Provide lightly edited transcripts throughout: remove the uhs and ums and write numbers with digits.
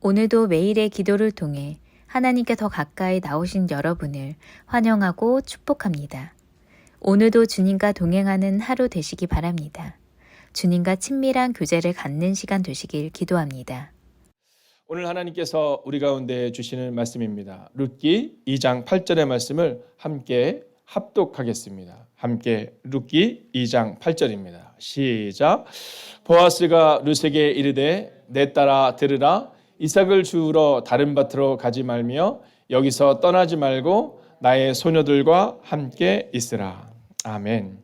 오늘도 매일의 기도를 통해 하나님께 더 가까이 나오신 여러분을 환영하고 축복합니다. 오늘도 주님과 동행하는 하루 되시기 바랍니다. 주님과 친밀한 교제를 갖는 시간 되시길 기도합니다. 오늘 하나님께서 우리 가운데 주시는 말씀입니다. 룻기 2장 8절의 말씀을 함께 합독하겠습니다. 함께 룻기 2장 8절입니다. 시작. 보아스가 룻에게 이르되 내 딸아 들으라. 이삭을 주우러 다른 밭으로 가지 말며 여기서 떠나지 말고 나의 소녀들과 함께 있으라. 아멘.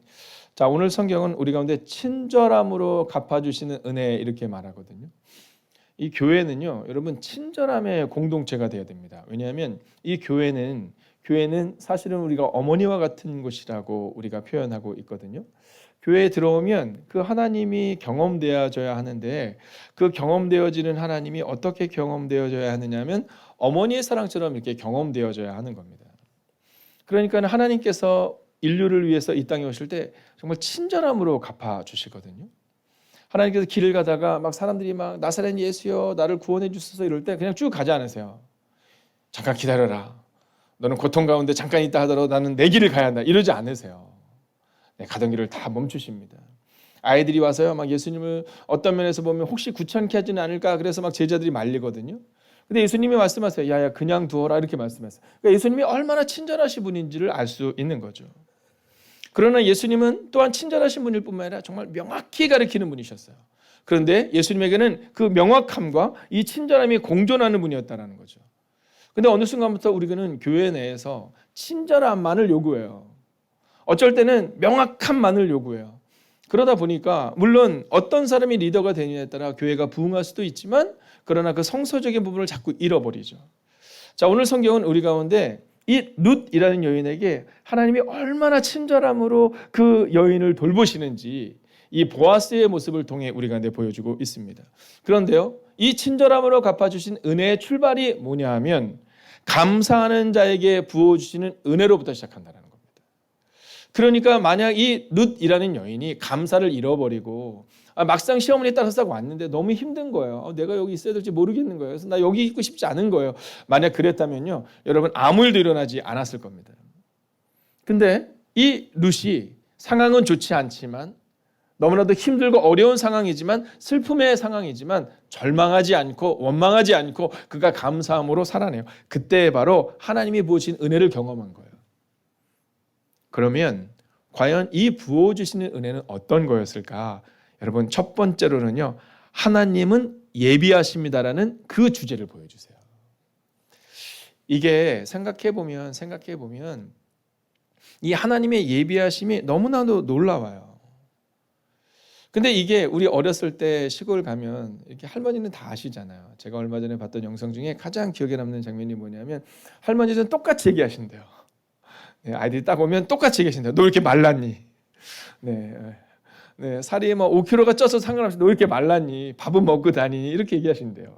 자, 오늘 성경은 우리 가운데 친절함으로 갚아주시는 은혜 이렇게 말하거든요. 이 교회는요, 여러분 친절함의 공동체가 되어야 됩니다. 왜냐하면 이 교회는 사실은 우리가 어머니와 같은 곳이라고 우리가 표현하고 있거든요. 교회에 들어오면 그 하나님이 경험되어져야 하는데 그 경험되어지는 하나님이 어떻게 경험되어져야 하느냐면 어머니의 사랑처럼 이렇게 경험되어져야 하는 겁니다. 그러니까 하나님께서 인류를 위해서 이 땅에 오실 때 정말 친절함으로 갚아주시거든요. 하나님께서 길을 가다가 막 사람들이 막 나사렛 예수여 나를 구원해 주소서 이럴 때 그냥 쭉 가지 않으세요. 잠깐 기다려라. 너는 고통 가운데 잠깐 있다 하더라도 나는 내 길을 가야 한다. 이러지 않으세요. 가던 길을 다 멈추십니다. 아이들이 와서요, 막 예수님을 어떤 면에서 보면 혹시 귀찮게 하지는 않을까 그래서 막 제자들이 말리거든요. 근데 예수님이 말씀하세요. 야야 그냥 두어라 이렇게 말씀하세요. 그러니까 예수님이 얼마나 친절하신 분인지를 알 수 있는 거죠. 그러나 예수님은 또한 친절하신 분일 뿐만 아니라 정말 명확히 가르치는 분이셨어요. 그런데 예수님에게는 그 명확함과 이 친절함이 공존하는 분이었다는 거죠. 근데 어느 순간부터 우리는 교회 내에서 친절함만을 요구해요. 어쩔 때는 명확함만을 요구해요. 그러다 보니까 물론 어떤 사람이 리더가 되느냐에 따라 교회가 부흥할 수도 있지만 그러나 그 성서적인 부분을 자꾸 잃어버리죠. 자, 오늘 성경은 우리 가운데 이 룻이라는 여인에게 하나님이 얼마나 친절함으로 그 여인을 돌보시는지 이 보아스의 모습을 통해 우리 가운데 보여주고 있습니다. 그런데요, 이 친절함으로 갚아주신 은혜의 출발이 뭐냐 하면 감사하는 자에게 부어주시는 은혜로부터 시작한다는 겁니다. 그러니까 만약 이 룻이라는 여인이 감사를 잃어버리고 막상 시어머니 따라서 왔는데 너무 힘든 거예요. 내가 여기 있어야 될지 모르겠는 거예요. 그래서 나 여기 있고 싶지 않은 거예요. 만약 그랬다면요, 여러분 아무 일도 일어나지 않았을 겁니다. 근데 이 룻이 상황은 좋지 않지만 너무나도 힘들고 어려운 상황이지만 슬픔의 상황이지만 절망하지 않고 원망하지 않고 그가 감사함으로 살아내요. 그때 바로 하나님이 부어주신 은혜를 경험한 거예요. 그러면 과연 이 부어주시는 은혜는 어떤 거였을까? 여러분 첫 번째로는요, 하나님은 예비하십니다라는 그 주제를 보여주세요. 이게 생각해보면 이 하나님의 예비하심이 너무나도 놀라워요. 근데 이게 우리 어렸을 때 시골 가면 이렇게 할머니는 다 아시잖아요. 제가 얼마 전에 봤던 영상 중에 가장 기억에 남는 장면이 뭐냐면 할머니는 똑같이 얘기하신대요. 아이들이 딱 오면 똑같이 얘기하신대요. 너 왜 이렇게 말랐니? 네, 살이 뭐 5kg가 쪄서 상관없이 너 왜 이렇게 말랐니? 밥은 먹고 다니니? 이렇게 얘기하신대요.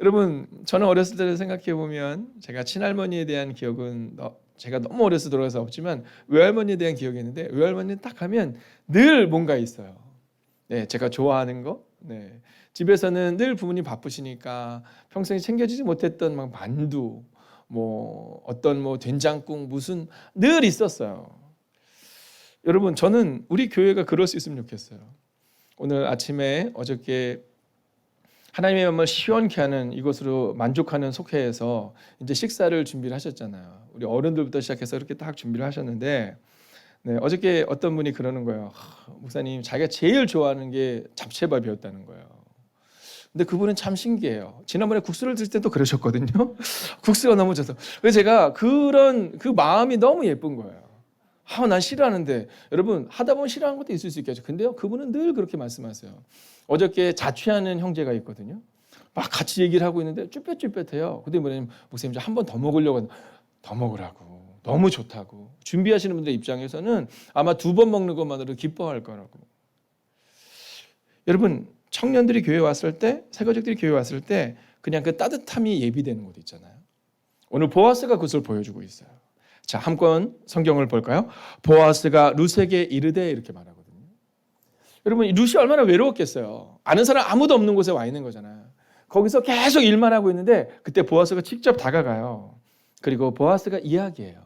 여러분, 저는 어렸을 때를 생각해 보면 제가 친할머니에 대한 기억은 제가 너무 어려서 돌아가서 없지만 외할머니에 대한 기억이 있는데 외할머니는 딱 하면 늘 뭔가 있어요. 네, 제가 좋아하는 거. 네, 집에서는 늘 부모님 바쁘시니까 평소에 챙겨주지 못했던 막 만두, 뭐 어떤 뭐 된장국 무슨 늘 있었어요. 여러분 저는 우리 교회가 그럴 수 있으면 좋겠어요. 오늘 아침에 어저께 하나님의 마음을 시원케 하는 이것으로 만족하는 속회에서 이제 식사를 준비를 하셨잖아요. 우리 어른들부터 시작해서 이렇게 딱 준비를 하셨는데 네, 어저께 어떤 분이 그러는 거예요. 목사님 자기가 제일 좋아하는 게 잡채밥이었다는 거예요. 근데 그분은 참 신기해요. 지난번에 국수를 드실 때도 그러셨거든요. 국수가 너무 좋아서. 그래서 제가 그 마음이 너무 예쁜 거예요. 난 싫어하는데 여러분 하다 보면 싫어하는 것도 있을 수 있겠죠. 근데요, 그분은 늘 그렇게 말씀하세요. 어저께 자취하는 형제가 있거든요. 막 같이 얘기를 하고 있는데 쭈뼛쭈뼛해요. 근데 뭐냐면 목사님 한 번 더 먹으려고 더 먹으라고 너무 좋다고 준비하시는 분들의 입장에서는 아마 2번 먹는 것만으로 기뻐할 거라고. 여러분 청년들이 교회 왔을 때, 새가족들이 교회 왔을 때 그냥 그 따뜻함이 예비되는 곳 있잖아요. 오늘 보아스가 그것을 보여주고 있어요. 자, 한번 성경을 볼까요? 보아스가 룻에게 이르되 이렇게 말하거든요. 여러분 룻이 얼마나 외로웠겠어요. 아는 사람 아무도 없는 곳에 와 있는 거잖아요. 거기서 계속 일만 하고 있는데 그때 보아스가 직접 다가가요. 그리고 보아스가 이야기해요.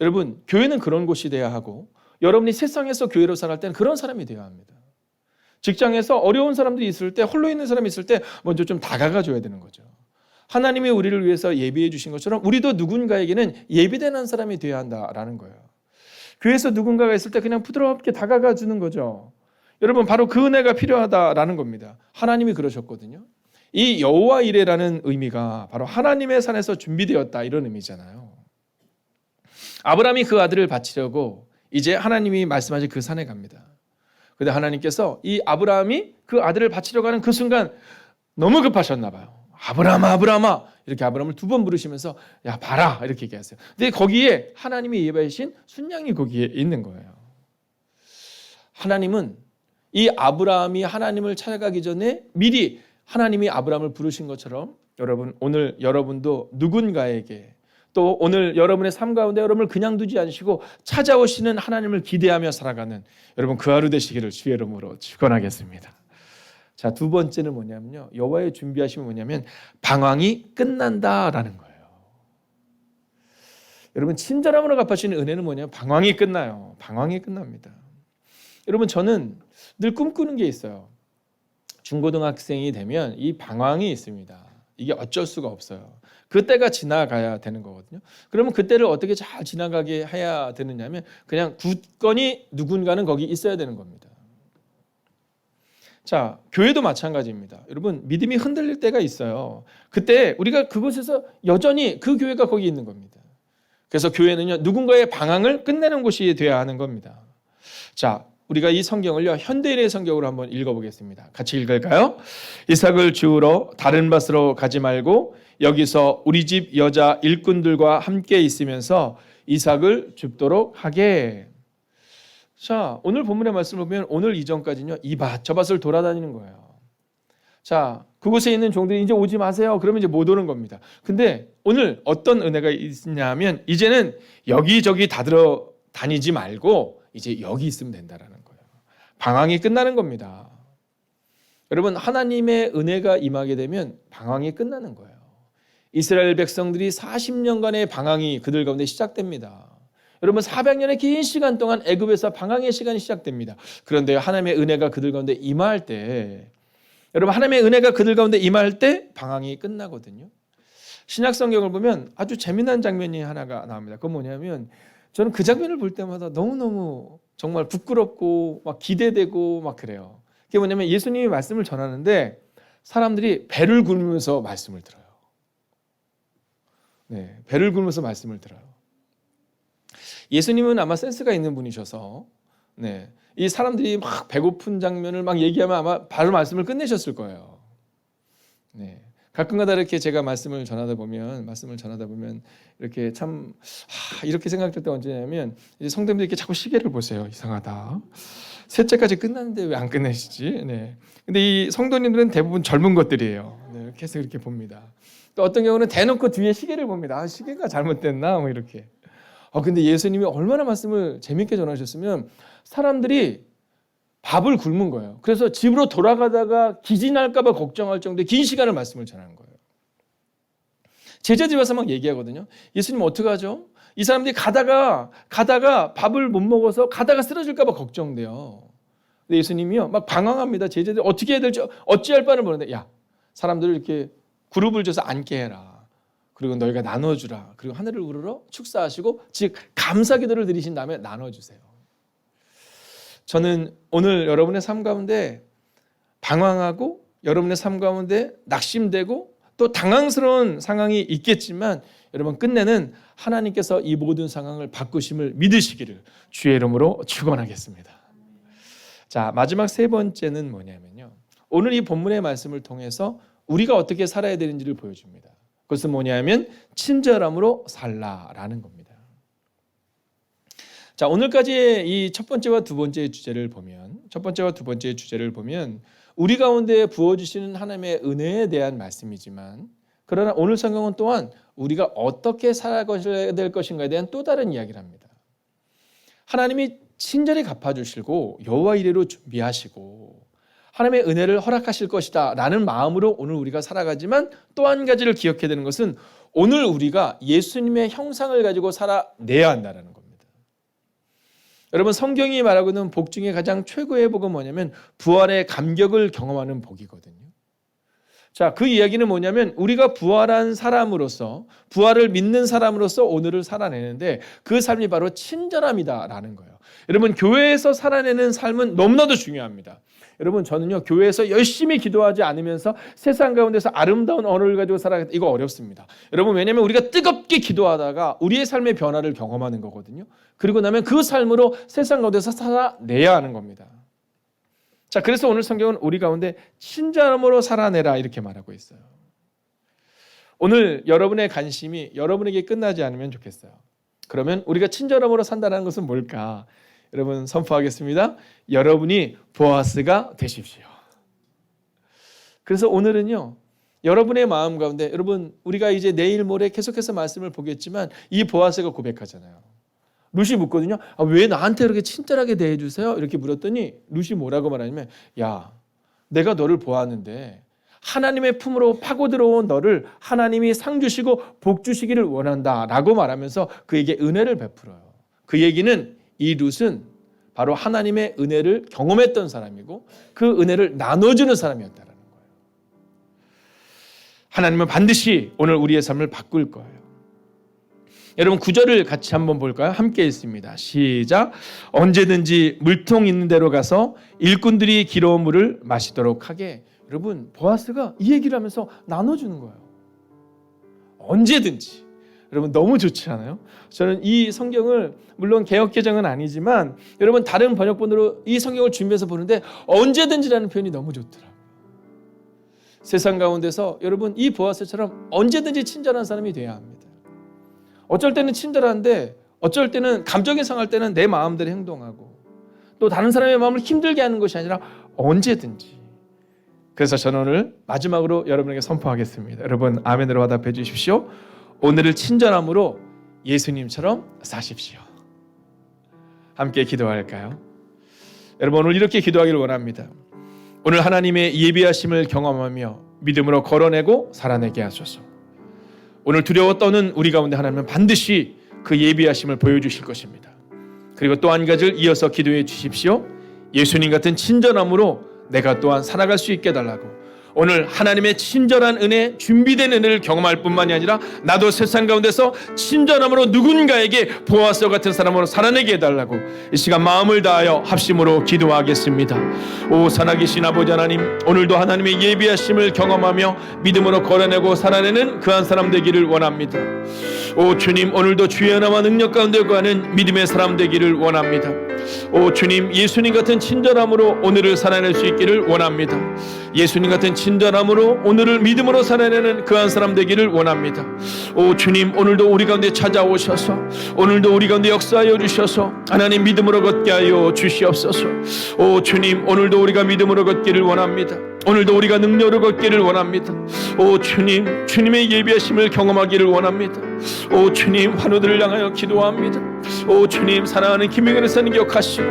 여러분, 교회는 그런 곳이 돼야 하고 여러분이 세상에서 교회로 살아갈 때는 그런 사람이 되어야 합니다. 직장에서 어려운 사람들이 있을 때, 홀로 있는 사람이 있을 때 먼저 좀 다가가 줘야 되는 거죠. 하나님이 우리를 위해서 예비해 주신 것처럼 우리도 누군가에게는 예비되는 사람이 되어야 한다라는 거예요. 교회에서 누군가가 있을 때 그냥 부드럽게 다가가 주는 거죠. 여러분, 바로 그 은혜가 필요하다라는 겁니다. 하나님이 그러셨거든요. 이 여호와 이레라는 의미가 바로 하나님의 산에서 준비되었다, 이런 의미잖아요. 아브라함이 그 아들을 바치려고 이제 하나님이 말씀하신 그 산에 갑니다. 그런데 하나님께서 이 아브라함이 그 아들을 바치려고 하는 그 순간 너무 급하셨나 봐요. 아브라함아, 아브라함아, 이렇게 아브라함을 2번 부르시면서 야, 봐라, 이렇게 얘기하세요. 근데 거기에 하나님이 예배하신 순양이 거기에 있는 거예요. 하나님은 이 아브라함이 하나님을 찾아가기 전에 미리 하나님이 아브라함을 부르신 것처럼 여러분, 오늘 여러분도 누군가에게, 또 오늘 여러분의 삶 가운데 여러분을 그냥 두지 않으시고 찾아오시는 하나님을 기대하며 살아가는 여러분 그 하루 되시기를 주의 이름으로 축원하겠습니다. 자, 두 번째는 뭐냐면요, 여호와의 준비하심이 뭐냐면 방황이 끝난다라는 거예요. 여러분, 친절함으로 갚아주시는 은혜는 뭐냐면 방황이 끝나요. 방황이 끝납니다. 여러분, 저는 늘 꿈꾸는 게 있어요. 중고등학생이 되면 이 방황이 있습니다. 이게 어쩔 수가 없어요. 그때가 지나가야 되는 거거든요. 그러면 그때를 어떻게 잘 지나가게 해야 되느냐면 그냥 굳건히 누군가는 거기 있어야 되는 겁니다. 자, 교회도 마찬가지입니다. 여러분, 믿음이 흔들릴 때가 있어요. 그때 우리가 그곳에서 여전히 그 교회가 거기 있는 겁니다. 그래서 교회는요, 누군가의 방황을 끝내는 곳이 되어야 하는 겁니다. 자, 우리가 이 성경을요, 현대인의 성경으로 한번 읽어보겠습니다. 같이 읽을까요? 이삭을 주우러 다른 밭으로 가지 말고 여기서 우리 집 여자 일꾼들과 함께 있으면서 이삭을 줍도록 하게. 자, 오늘 본문의 말씀을 보면 오늘 이전까지는요, 이 밭, 저 밭을 돌아다니는 거예요. 자, 그곳에 있는 종들이 이제 오지 마세요. 그러면 이제 못 오는 겁니다. 근데 오늘 어떤 은혜가 있냐면 이제는 여기저기 다들어 다니지 말고 이제 여기 있으면 된다라는 거예요. 방황이 끝나는 겁니다. 여러분, 하나님의 은혜가 임하게 되면 방황이 끝나는 거예요. 이스라엘 백성들이 40년간의 방황이 그들 가운데 시작됩니다. 여러분, 400년의 긴 시간 동안 애굽에서 방황의 시간이 시작됩니다. 그런데 하나님의 은혜가 그들 가운데 임할 때, 여러분, 하나님의 은혜가 그들 가운데 임할 때 방황이 끝나거든요. 신약 성경을 보면 아주 재미난 장면이 하나가 나옵니다. 그건 뭐냐면 저는 그 장면을 볼 때마다 너무너무 정말 부끄럽고 막 기대되고 막 그래요. 그게 뭐냐면 예수님이 말씀을 전하는데 사람들이 배를 굴면서 말씀을 들어요. 네, 배를 굴면서 말씀을 들어요. 예수님은 아마 센스가 있는 분이셔서 네, 이 사람들이 막 배고픈 장면을 막 얘기하면 아마 바로 말씀을 끝내셨을 거예요. 네. 가끔가다 이렇게 제가 말씀을 전하다 보면 이렇게 참 이렇게 생각될 때 언제냐면 이제 성도님들이 이렇게 자꾸 시계를 보세요. 이상하다. 셋째까지 끝났는데 왜 안 끝내시지? 네. 근데 이 성도님들은 대부분 젊은 것들이에요. 네, 계속 이렇게 봅니다. 또 어떤 경우는 대놓고 뒤에 시계를 봅니다. 아, 시계가 잘못됐나? 뭐 이렇게. 근데 예수님이 얼마나 말씀을 재밌게 전하셨으면 사람들이 밥을 굶은 거예요. 그래서 집으로 돌아가다가 기진할까 봐 걱정할 정도의 긴 시간을 말씀을 전하는 거예요. 제자들 와서 막 얘기하거든요. 예수님 어떡하죠? 이 사람들이 가다가 밥을 못 먹어서 가다가 쓰러질까 봐 걱정돼요. 근데 예수님이요, 막 방황합니다. 제자들 어떻게 해야 될지 어찌할 바를 모르는데, 야, 사람들을 이렇게 그룹을 줘서 앉게 해라. 그리고 너희가 나눠주라. 그리고 하늘을 우러러 축사하시고 즉 감사 기도를 드리신 다음에 나눠주세요. 저는 오늘 여러분의 삶 가운데 방황하고 여러분의 삶 가운데 낙심되고 또 당황스러운 상황이 있겠지만 여러분 끝내는 하나님께서 이 모든 상황을 바꾸심을 믿으시기를 주의 이름으로 축원하겠습니다. 자, 마지막 세 번째는 뭐냐면요, 오늘 이 본문의 말씀을 통해서 우리가 어떻게 살아야 되는지를 보여줍니다. 그것은 뭐냐면 친절함으로 살라라는 겁니다. 자, 오늘까지의 이 첫 번째와 두 번째 주제를 보면 우리 가운데 부어주시는 하나님의 은혜에 대한 말씀이지만 그러나 오늘 성경은 또한 우리가 어떻게 살아가야 될 것인가에 대한 또 다른 이야기를 합니다. 하나님이 친절히 갚아주시고 여호와 이레로 준비하시고 하나님의 은혜를 허락하실 것이다 라는 마음으로 오늘 우리가 살아가지만 또 한 가지를 기억해야 되는 것은 오늘 우리가 예수님의 형상을 가지고 살아내야 한다는 겁니다. 여러분, 성경이 말하고 있는 복 중에 가장 최고의 복은 뭐냐면 부활의 감격을 경험하는 복이거든요. 자, 그 이야기는 뭐냐면 우리가 부활한 사람으로서, 부활을 믿는 사람으로서 오늘을 살아내는데 그 삶이 바로 친절함이다라는 거예요. 여러분, 교회에서 살아내는 삶은 너무나도 중요합니다. 여러분, 저는요, 교회에서 열심히 기도하지 않으면서 세상 가운데서 아름다운 언어를 가지고 살아가겠다, 이거 어렵습니다. 여러분, 왜냐하면 우리가 뜨겁게 기도하다가 우리의 삶의 변화를 경험하는 거거든요. 그리고 나면 그 삶으로 세상 가운데서 살아내야 하는 겁니다. 자, 그래서 오늘 성경은 우리 가운데 친절함으로 살아내라 이렇게 말하고 있어요. 오늘 여러분의 관심이 여러분에게 끝나지 않으면 좋겠어요. 그러면 우리가 친절함으로 산다는 것은 뭘까? 여러분, 선포하겠습니다. 여러분이 보아스가 되십시오. 그래서 오늘은요, 여러분의 마음 가운데, 여러분, 우리가 이제 내일 모레 계속해서 말씀을 보겠지만 이 보아스가 고백하잖아요. 룻이 묻거든요. 왜 나한테 그렇게 친절하게 대해주세요? 이렇게 물었더니 룻이 뭐라고 말하냐면, 야, 내가 너를 보았는데 하나님의 품으로 파고 들어온 너를 하나님이 상 주시고 복 주시기를 원한다 라고 말하면서 그에게 은혜를 베풀어요. 그 얘기는 이 룻은 바로 하나님의 은혜를 경험했던 사람이고 그 은혜를 나눠주는 사람이었다는 거예요. 하나님은 반드시 오늘 우리의 삶을 바꿀 거예요. 여러분, 9절을 같이 한번 볼까요? 함께 읽습니다. 시작. 언제든지 물통 있는 데로 가서 일꾼들이 기러운 물을 마시도록 하게. 여러분, 보아스가 이 얘기를 하면서 나눠주는 거예요. 언제든지. 여러분, 너무 좋지 않아요? 저는 이 성경을 물론 개역개정은 아니지만 여러분, 다른 번역본으로 이 성경을 준비해서 보는데 언제든지라는 표현이 너무 좋더라고요. 세상 가운데서 여러분, 이 보아스처럼 언제든지 친절한 사람이 돼야 합니다. 어쩔 때는 친절한데 어쩔 때는 감정이 상할 때는 내 마음대로 행동하고 또 다른 사람의 마음을 힘들게 하는 것이 아니라 언제든지. 그래서 저는 오늘 마지막으로 여러분에게 선포하겠습니다. 여러분, 아멘으로 화답해 주십시오. 오늘을 친절함으로 예수님처럼 사십시오. 함께 기도할까요? 여러분, 오늘 이렇게 기도하기를 원합니다. 오늘 하나님의 예비하심을 경험하며 믿음으로 걸어내고 살아내게 하소서. 오늘 두려워 떠는 우리 가운데 하나님은 반드시 그 예비하심을 보여주실 것입니다. 그리고 또 한 가지를 이어서 기도해 주십시오. 예수님 같은 친절함으로 내가 또한 살아갈 수 있게 해달라고. 오늘 하나님의 친절한 은혜, 준비된 은혜를 경험할 뿐만이 아니라 나도 세상 가운데서 친절함으로 누군가에게 보아스 같은 사람으로 살아내게 해달라고 이 시간 마음을 다하여 합심으로 기도하겠습니다. 오 살아계신 아버지 하나님, 오늘도 하나님의 예비하심을 경험하며 믿음으로 걸어내고 살아내는 그 한 사람 되기를 원합니다. 오 주님, 오늘도 주의 은혜와 능력 가운데 거하는 믿음의 사람 되기를 원합니다. 오 주님, 예수님 같은 친절함으로 오늘을 살아낼 수 있기를 원합니다. 예수님 같은 친절함으로 오늘을 믿음으로 살아내는 그 한 사람 되기를 원합니다. 오 주님, 오늘도 우리 가운데 찾아오셔서 오늘도 우리 가운데 역사하여 주셔서 하나님 믿음으로 걷게 하여 주시옵소서. 오 주님, 오늘도 우리가 믿음으로 걷기를 원합니다. 오늘도 우리가 능력으로 걷기를 원합니다. 오 주님, 주님의 예비하심을 경험하기를 원합니다. 오 주님, 환우들을 향하여 기도합니다. 오 주님, 사랑하는 김영근 권사님 기억하시고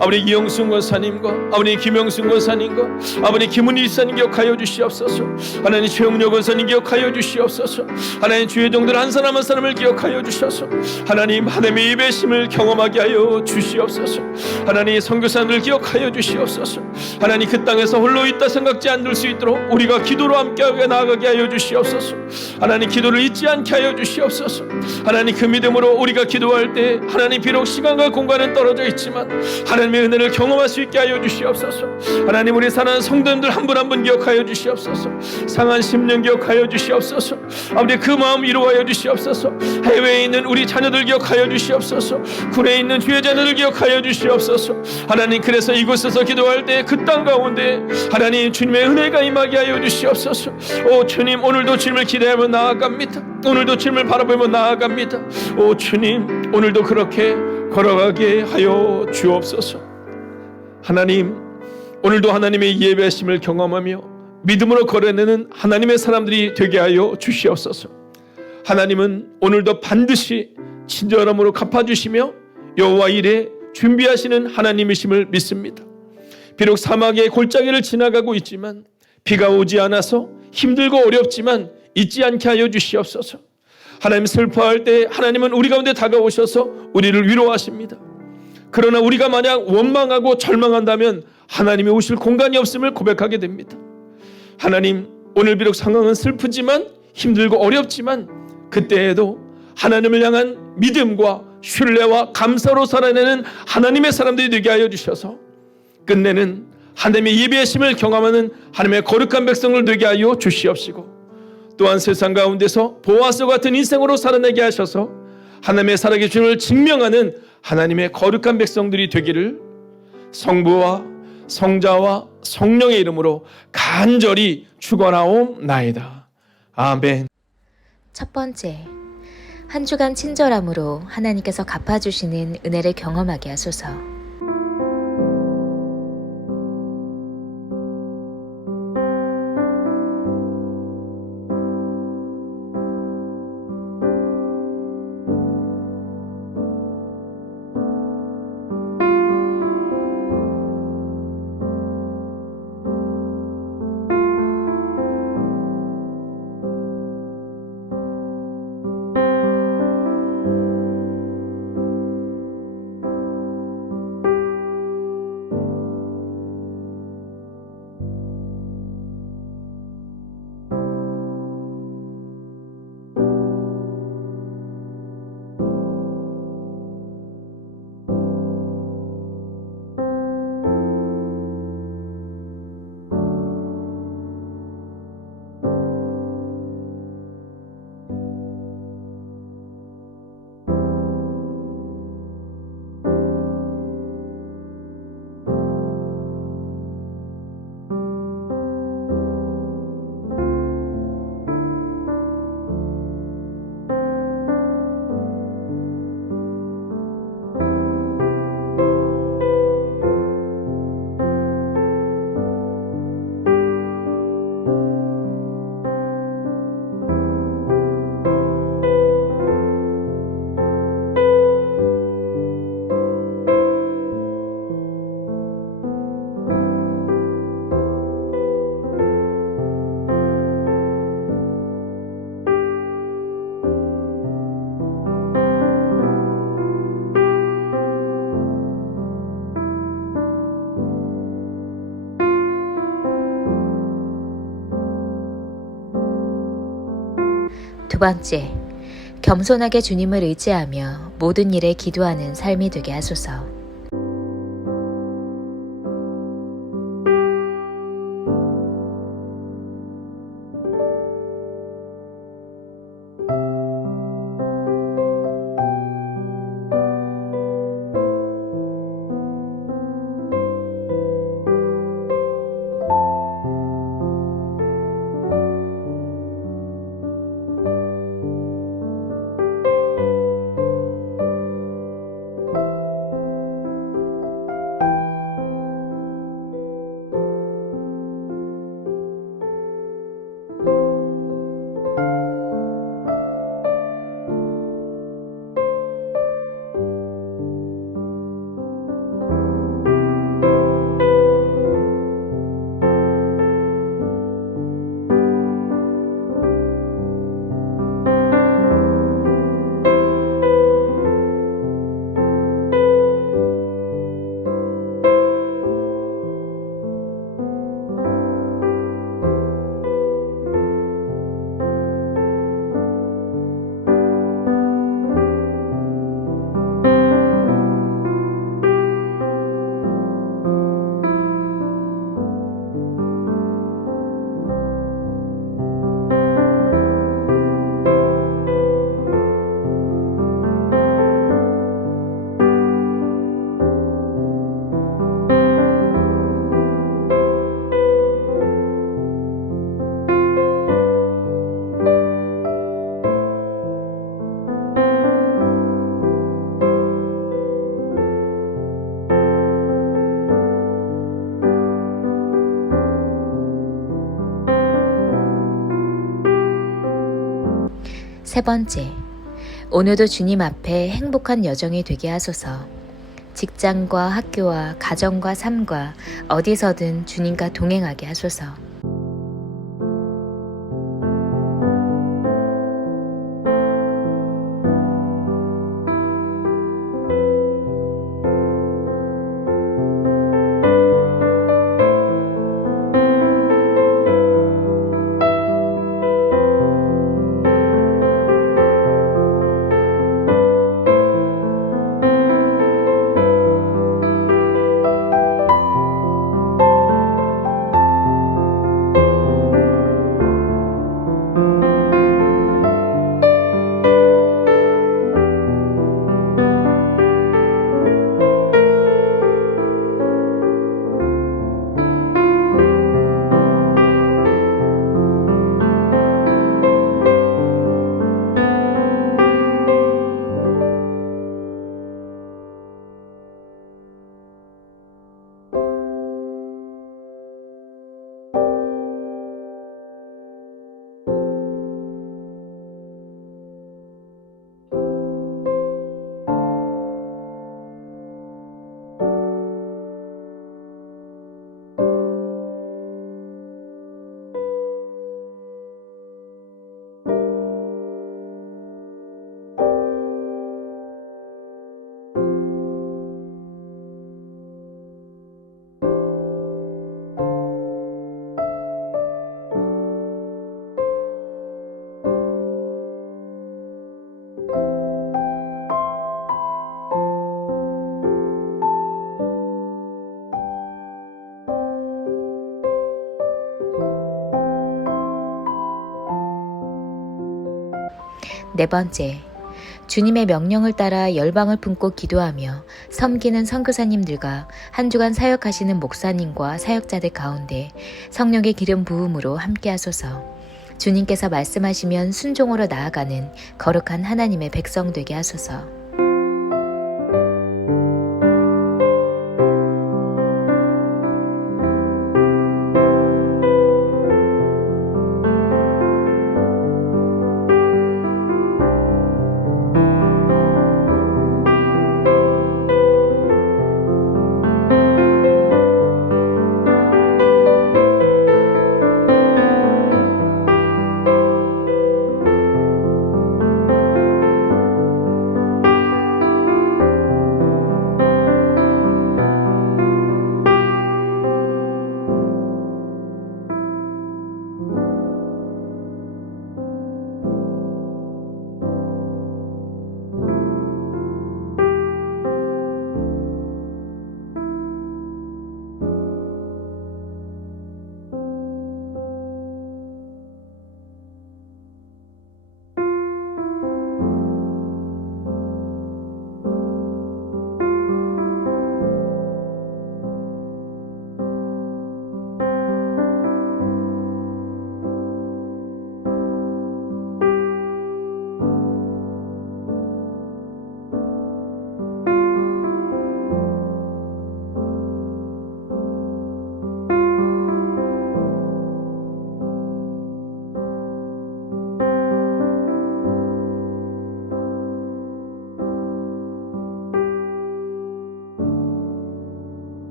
아버지 이영순 권사님과 아버지 김영순 권사님과 아버지 김은희 지사님 기억하여 주시옵소서. 하나님 최영렬 권사님 기억하여 주시옵소서. 하나님 주의 종들 한 사람 한 사람을 기억하여 주셔서 하나님 하나님의 예배심을 경험하게 하여 주시옵소서. 하나님 선교사님을 기억하여 주시옵소서. 하나님 그 땅에서 홀로 있다 생각지 않을 수 있도록 우리가 기도로 함께하게 나아가게 하여 주시옵소서. 하나님 기도를 잊지 않게 하여 주시옵소서. 하나님 그 믿음으로 우리가 기도할 때 하나님 비록 시간과 공간은 떨어져 있지만 하나님의 은혜를 경험할 수 있게 하여 주시옵소서. 하나님 우리 사랑하는 성도님들 한 분 한 분 기억하여 주시옵소서. 상한 10년 기억하여 주시옵소서. 아버지 그 마음 이루어하여 주시옵소서. 해외에 있는 우리 자녀들 기억하여 주시옵소서. 군에 있는 주의 자녀들 기억하여 주시옵소서. 하나님 그래서 이곳에서 기도할 때 그 땅 가운데 하나님 주님의 은혜가 임하게 하여 주시옵소서. 오 주님, 오늘도 주님을 기대하며 나아갑니다. 오늘도 주님을 바라보며 나아갑니다. 오 주님, 오늘도 그렇게 걸어가게 하여 주옵소서. 하나님, 오늘도 하나님의 예배하심을 경험하며 믿음으로 걸어내는 하나님의 사람들이 되게 하여 주시옵소서. 하나님은 오늘도 반드시 친절함으로 갚아주시며 여호와 일에 준비하시는 하나님이심을 믿습니다. 비록 사막의 골짜기를 지나가고 있지만 비가 오지 않아서 힘들고 어렵지만 잊지 않게 하여 주시옵소서. 하나님 슬퍼할 때 하나님은 우리 가운데 다가오셔서 우리를 위로하십니다. 그러나 우리가 만약 원망하고 절망한다면 하나님이 오실 공간이 없음을 고백하게 됩니다. 하나님, 오늘 비록 상황은 슬프지만 힘들고 어렵지만 그때에도 하나님을 향한 믿음과 신뢰와 감사로 살아내는 하나님의 사람들이 되게 하여 주셔서 끝내는 하나님의 예배하심을 경험하는 하나님의 거룩한 백성을 되게 하여 주시옵시고, 또한 세상 가운데서 보아스와 같은 인생으로 살아내게 하셔서 하나님의 살아계심을 증명하는 하나님의 거룩한 백성들이 되기를 성부와 성자와 성령의 이름으로 간절히 축원하옵나이다. 아멘. 첫 번째, 한 주간 친절함으로 하나님께서 갚아주시는 은혜를 경험하게 하소서. 두 번째, 겸손하게 주님을 의지하며 모든 일에 기도하는 삶이 되게 하소서. 세 번째, 오늘도 주님 앞에 행복한 여정이 되게 하소서. 직장과 학교와 가정과 삶과 어디서든 주님과 동행하게 하소서. 네 번째, 주님의 명령을 따라 열방을 품고 기도하며 섬기는 선교사님들과 한 주간 사역하시는 목사님과 사역자들 가운데 성령의 기름 부음으로 함께 하소서. 주님께서 말씀하시면 순종으로 나아가는 거룩한 하나님의 백성 되게 하소서.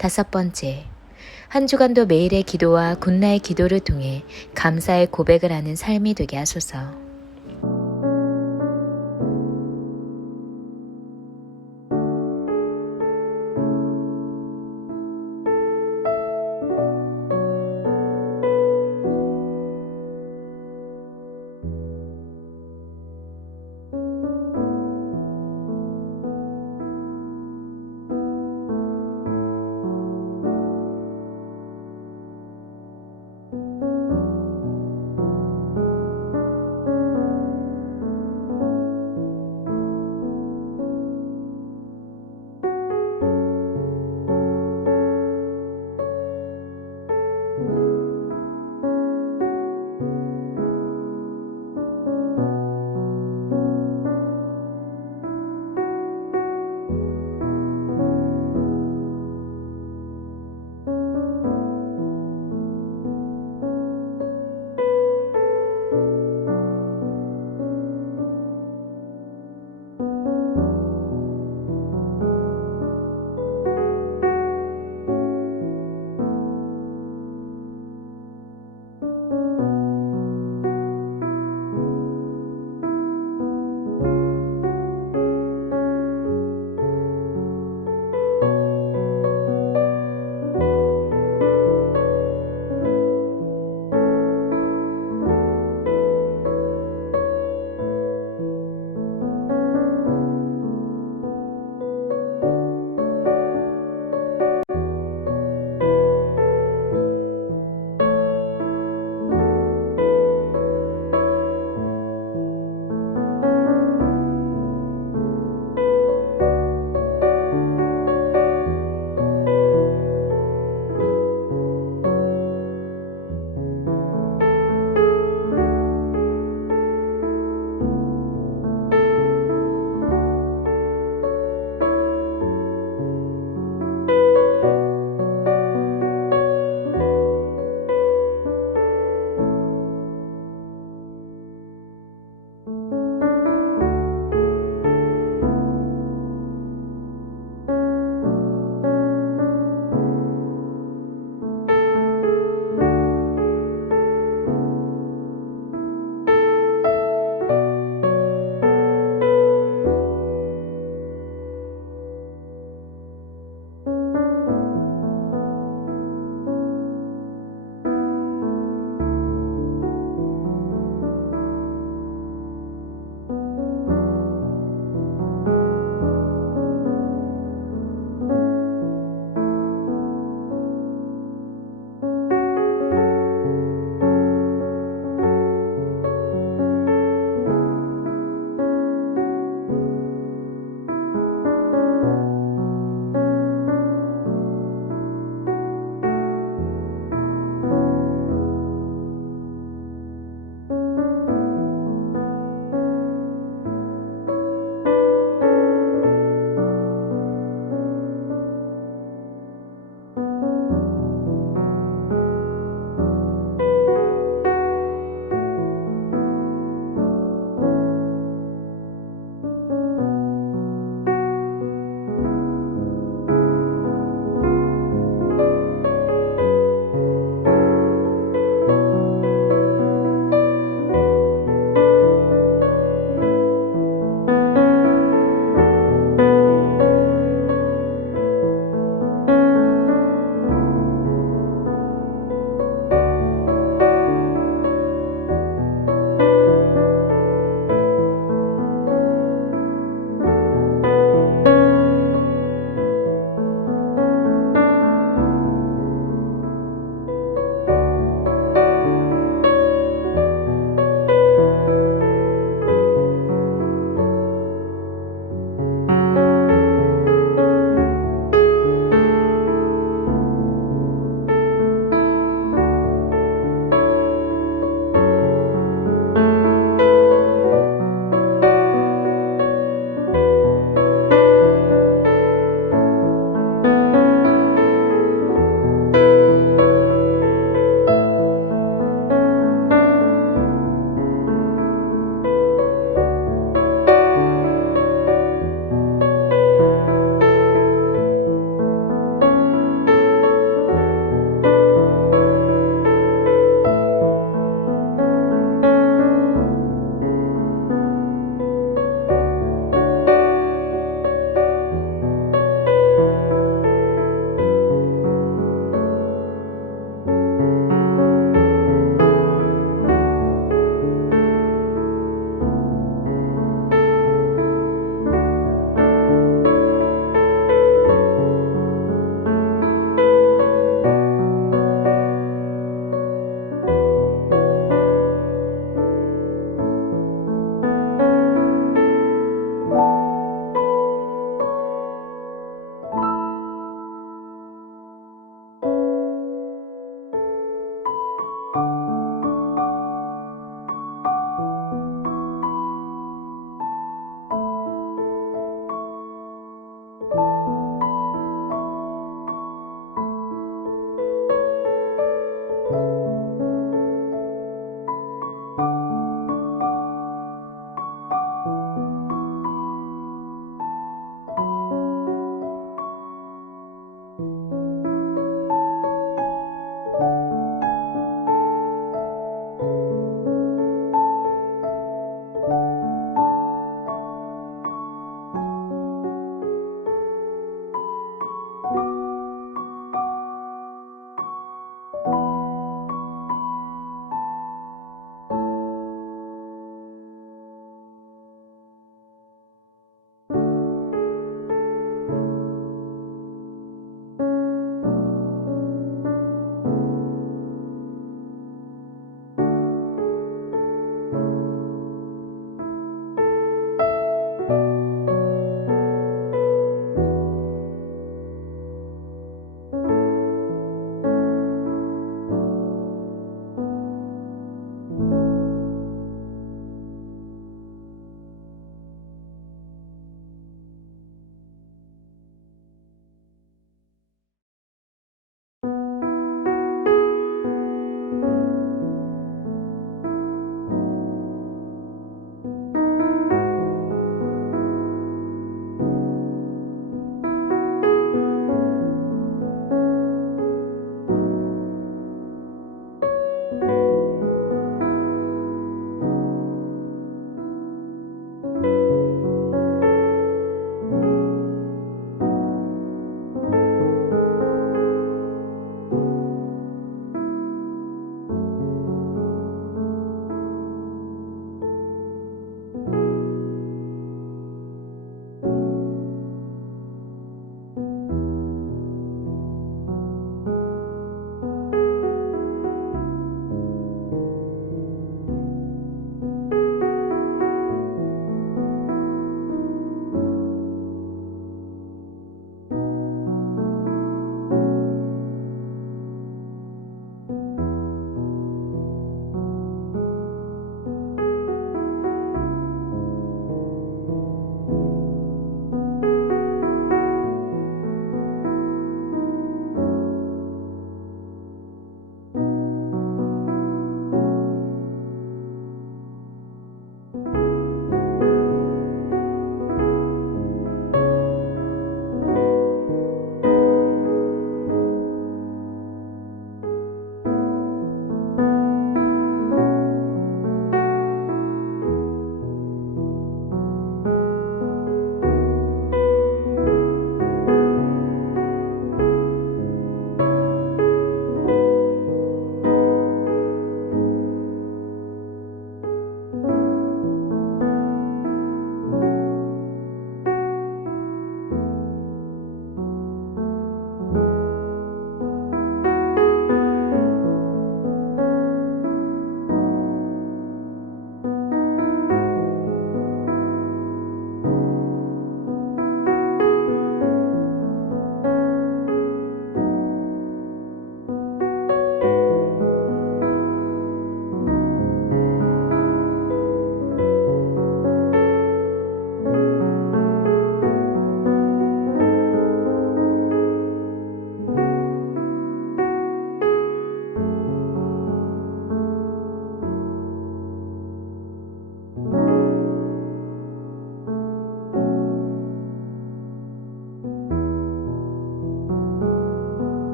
다섯 번째, 한 주간도 매일의 기도와 굿나의 기도를 통해 감사의 고백을 하는 삶이 되게 하소서.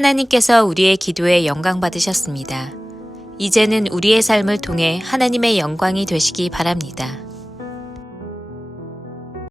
하나님께서 우리의 기도에 영광 받으셨습니다. 이제는 우리의 삶을 통해 하나님의 영광이 되시기 바랍니다.